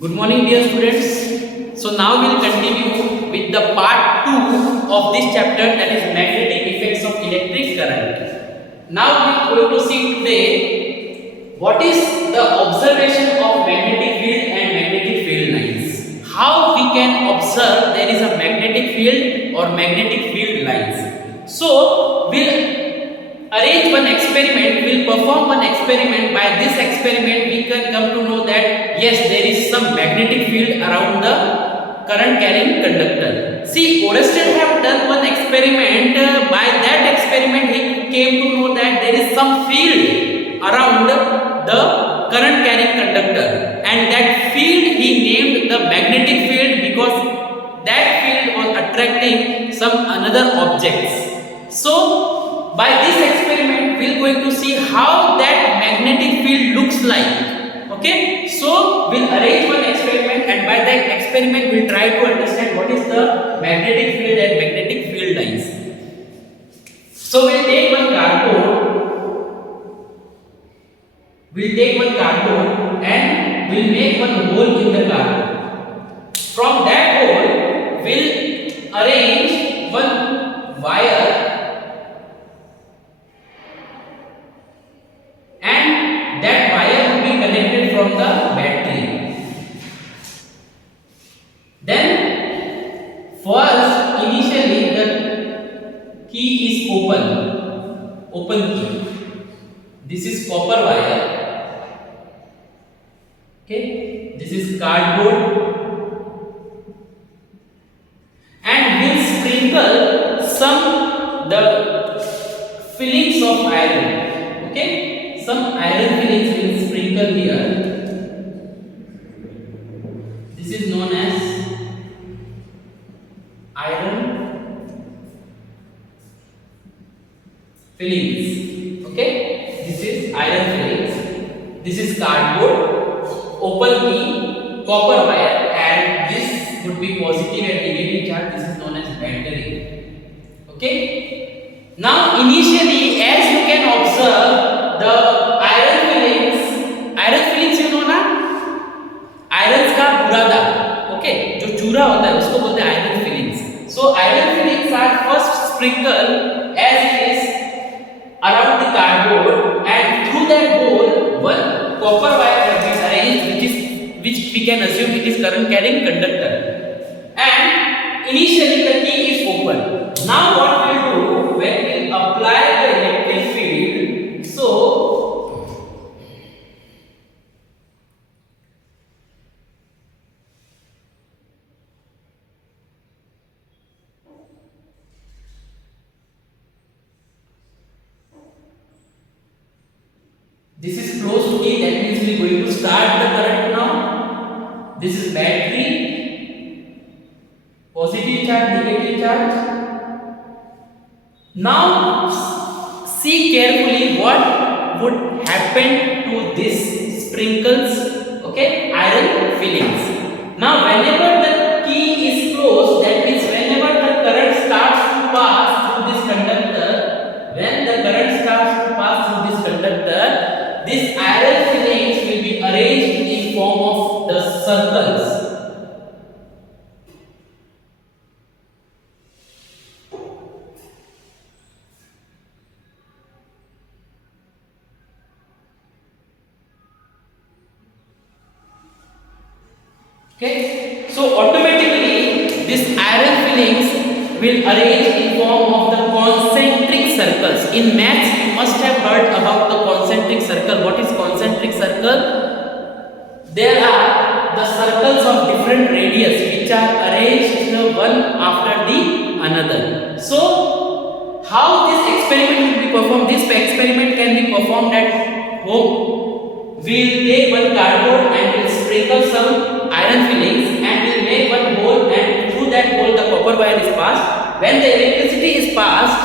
Good morning, dear students. So now we will continue with the part 2 of this chapter, that is magnetic effects of electric current. Now we are going to see today what is the observation of magnetic field and magnetic field lines. How we can observe there is a magnetic field or magnetic field lines. So we'll arrange one experiment, we will perform one experiment. By this experiment we can come to know that yes, there is some magnetic field around the current carrying conductor. See, Orested have done one experiment. By that experiment he came to know that there is some field around the current carrying conductor, and that field he named the magnetic field because that field was attracting some another objects. So by this experiment, we are going to see how that magnetic field looks like. Okay, so we'll arrange one experiment, and by that experiment, we'll try to understand what is the magnetic field and magnetic field lines. So we'll take one cardboard, and we'll make one hole in the cardboard. From that hole, we'll arrange one wire. From the battery. Then first initially the key is open key. This is copper wire. Okay, this is cardboard, and we'll sprinkle some the fillings of iron. Okay, some iron fillings will sprinkle here. This is known as iron fillings. Okay, this is iron fillings. This is cardboard, open key, copper wire, and this would be positive and negative charge. This is known as battery. Okay. Now initially, as you can observe, the iron fillings you know ना, iron का बुरादा, okay, जो चूरा होता है उसको बोलते हैं iron filings. So iron fillings are first sprinkled as it is around the cardboard, and through that hole one copper wire has been arranged, which we can assume it is current carrying conductor. And initially the key is open. Now what we will do when we apply the electric field? So this is closed key, that means we are going to start the current now. This is battery, positive charge, negative charge. Now see carefully what would happen to this sprinkles, okay, iron fillings. Now whenever the key is closed, that means whenever the current starts to pass through this conductor, when the current starts to pass through this conductor, these iron fillings will be arranged in form of the circles. Okay, so automatically these iron fillings will arrange in form of the concentric circles. In maths you must have heard about the concentric circle. What is concentric circle? There are the circles of different radius which are arranged one after the another. So how this experiment will be performed? This experiment can be performed at home. We will take one cardboard and we will sprinkle some iron fillings, and we will make one hole, and through that hole the copper wire is passed. When the electricity is passed,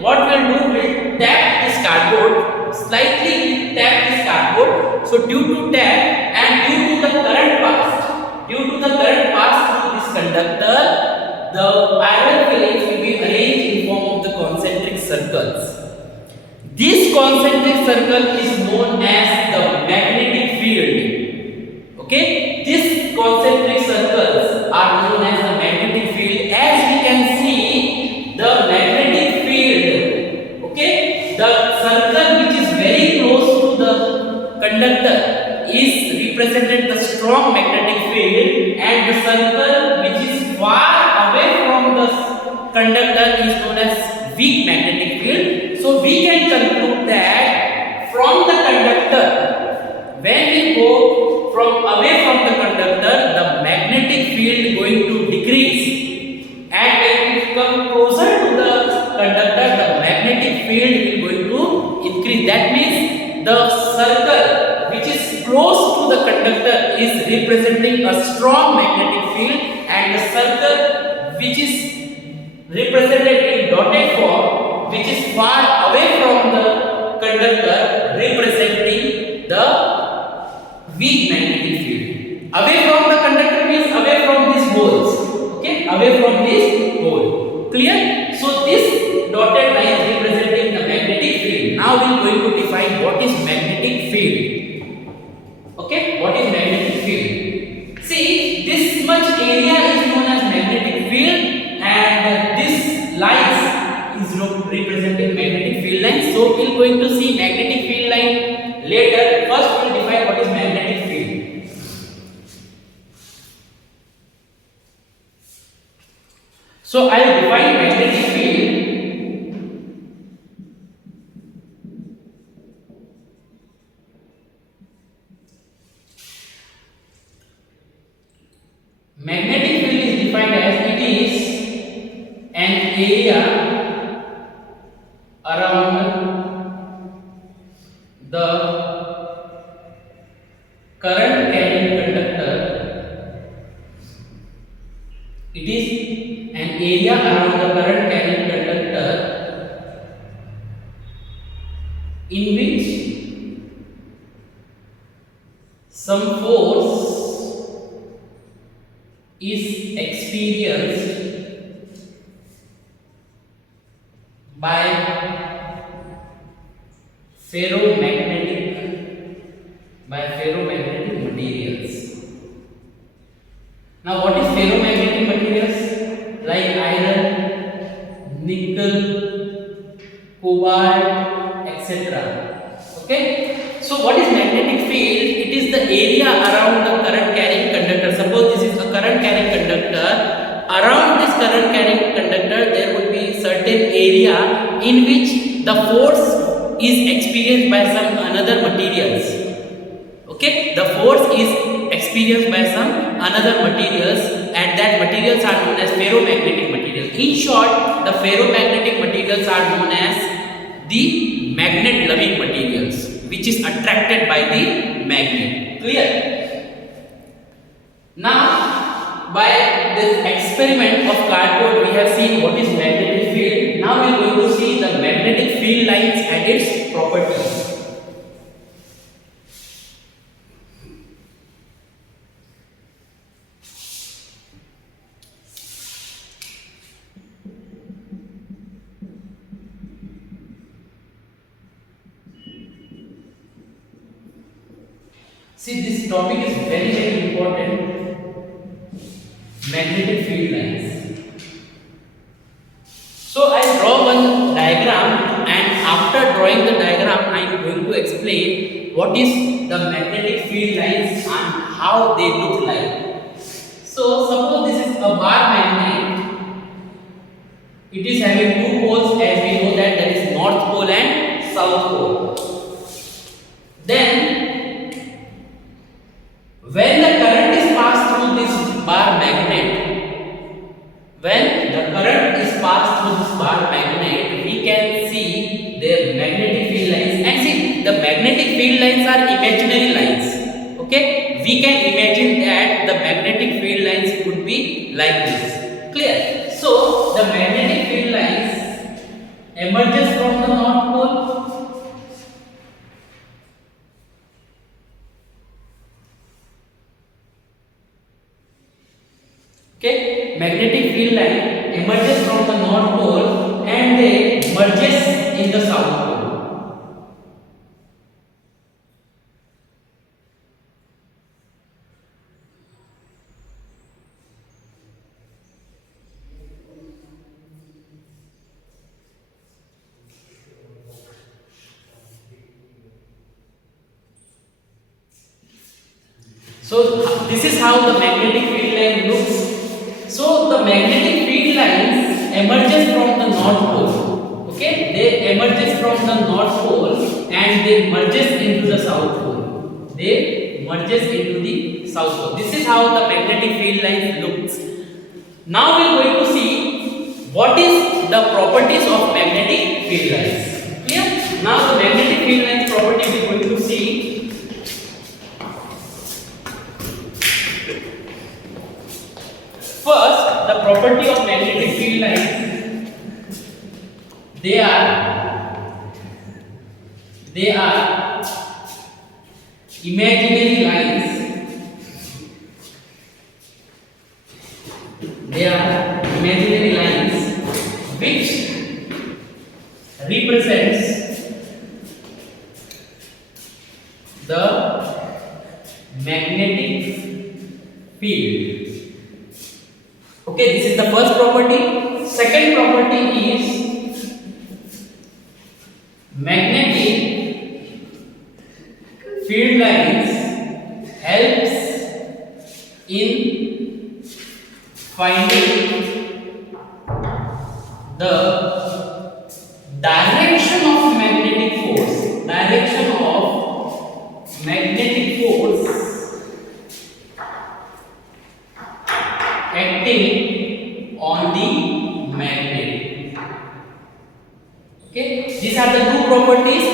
what we will do, we will tap this cardboard, slightly tap this cardboard. So due to tap and due to the current passed through this conductor, the iron fillings will be arranged in form of the concentric circles. This concentric circle is known as the magnetic field. Okay, represented the strong magnetic field, and the circle which is far away from the conductor is known as weak magnetic field. So we can conclude that from the conductor, when we go from away from the conductor, the magnetic field going to decrease, and when we come closer to the conductor, the magnetic field will going to increase. That means the circle which is close to the conductor is representing a strong magnetic field, and the circle which is represented in dotted form, which is far away from the conductor, representing the weak magnetic field. Away from the conductor means away from these holes. Okay, away from this hole. Clear? So this dotted line is representing the magnetic field. Now we are going to define what is magnetic field. Okay, what is magnetic field? See, this much area is known as magnetic field, and this lines is representing magnetic field lines. So we are going to see magnetic field line later. First we will define what is magnetic field. So I will define magnetic field. Magnetic field is defined as it is an area around the current carrying conductor. It is an area around the current carrying conductor in which some force is experienced by ferromagnetic materials. Now what is ferromagnetic materials? Like iron, nickel, cobalt, etc. Okay. So what is magnetic field? It is the area around the current carrying conductor. Suppose this is a current carrying conductor. Around this current carrying conductor there would be certain area in which the force is experienced by some another materials. Okay, the force is experienced by some another materials, and that materials are known as ferromagnetic materials. In short, the ferromagnetic materials are known as the magnet loving materials, which is attracted by the magnet. Clear? Now, by this experiment of cardboard, we have seen what is magnetic field. Now we are going to see the magnetic field lines and its properties. See, this topic is very important. Magnetic field lines. So I draw one diagram, and after drawing the diagram I am going to explain what is the magnetic field lines and how they look like. So suppose this is a bar magnet. It is having two poles, as we know that is North Pole and South Pole. Then when the current is passed through this bar magnet, we can see the magnetic field lines. And see, the magnetic field lines are imaginary lines. Okay, we can imagine that the magnetic field lines would be like this. Clear? So the magnetic field lines emerges from the North Pole. Okay, magnetic field line emerges from the North Pole and they merges in the South Pole. So this is how the magnetic field line looks. So the magnetic field lines emerges from the north pole. Okay, they emerges from the north pole and they merges into the south pole. They merges into the south pole. This is how the magnetic field lines looks. Now we are going to see what is the properties of magnetic field lines. Clear? Now the magnetic field lines property we are going to see. First, the property of magnetic field lines, they are imaginary lines. They are imaginary lines which represents the magnetic field. Okay, this is the first property. Second property is magnetic field lines helps in finding the direction of magnetic force. Direction of magnetic force acting on the magnet. Okay, these are the two properties.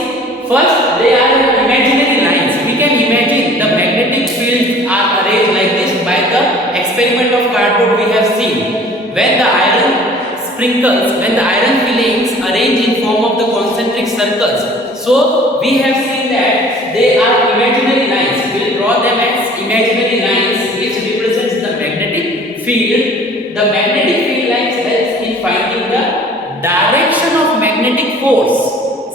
First, they are imaginary lines. We can imagine the magnetic fields are arranged like this. By the experiment of cardboard we have seen, when the iron fillings arrange in form of the concentric circles. So we have seen that they are imaginary lines. We will draw them as imaginary lines which represents the magnetic field. The magnetic field lines helps in finding the direction of magnetic force.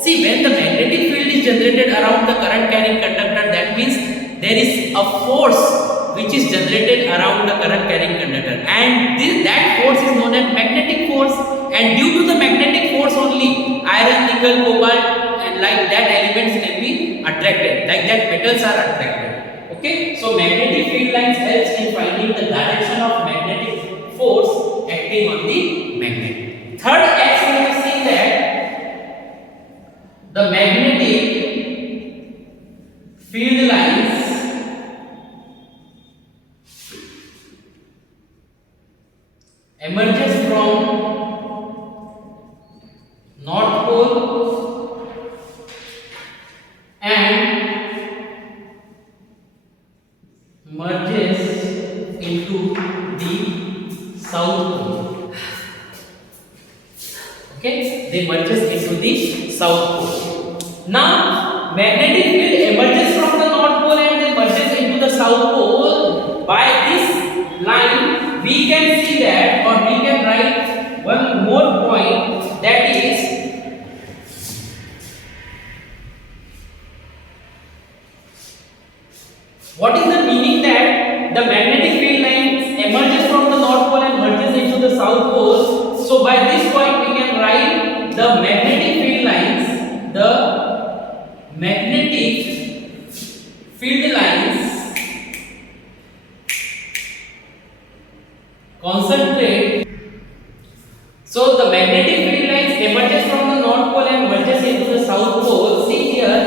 See, when the magnetic field is generated around the current carrying conductor, that means there is a force which is generated around the current carrying conductor, and that force is known as magnetic force. And due to the magnetic force only, iron, nickel, cobalt and like that elements can be attracted, like that metals are attracted. Okay, so magnetic field lines helps in finding the direction of magnetic force acting on the magnet. Third, as we have seen that the magnetic field lines emerges from north pole and merges into the south pole. Okay, they merges into the south pole. Now magnetic field emerges from the north pole and then merges into the south pole. By this line we can see that, or we can write one more point, that is what is the meaning that the magnetic field lines emerges from the north pole and merges into the south pole. So by this point we can write the magnetic field lines, the magnetic field lines concentrate. So the magnetic field lines emerges from the north pole and merges into the south pole. See here,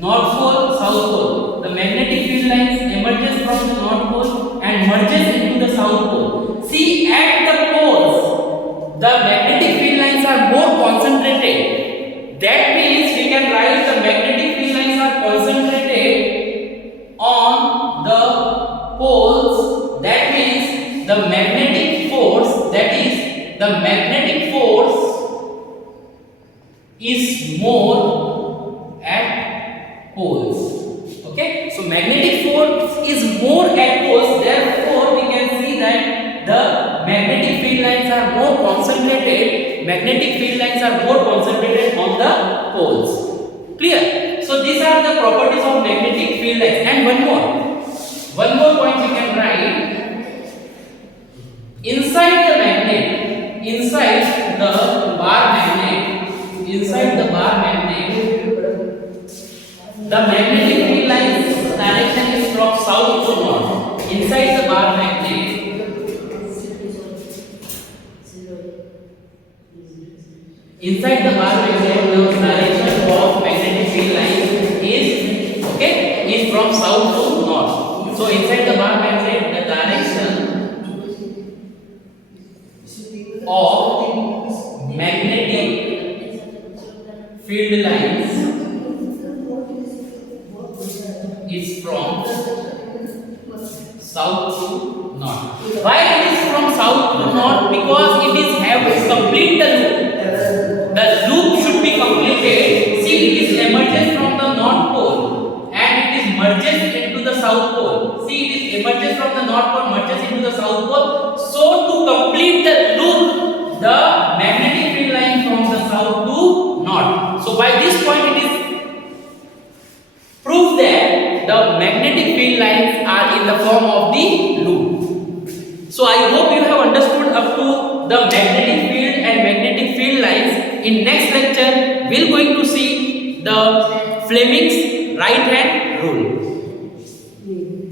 north pole, south pole. The magnetic field lines emerges from the north pole and merges into the south pole. See, at the poles, the magnetic field lines are more concentrated. That means we can write the magnetic field lines are concentrated on the poles. That means the magnetic force, that is the magnetic force is more at poles. Okay, so magnetic force is more at poles, therefore we can see that the magnetic field lines are more concentrated. Magnetic field lines are more concentrated on the poles. Clear? So these are the properties of magnetic field lines. And one more point we can write. Inside the magnet, inside the bar magnet, the magnetic field lines direction is from south inside the bar magnet, the direction of magnetic field line is from south to north. So inside the bar magnet, the direction of magnetic field lines is from south to north. Why it is from south to north? Because it is have to complete the loop. The loop should be completed. See, it is emerges from the north pole and it is merges into the south pole. See, it is emerges from the north pole, merges into the south pole. So to complete the loop, the magnetic field line from the south to north. So by this point it is proof that the magnetic field lines are in the form of the loop. So I hope you have understood up to the magnetic field and magnetic field lines. In next lecture we are going to see the Fleming's right hand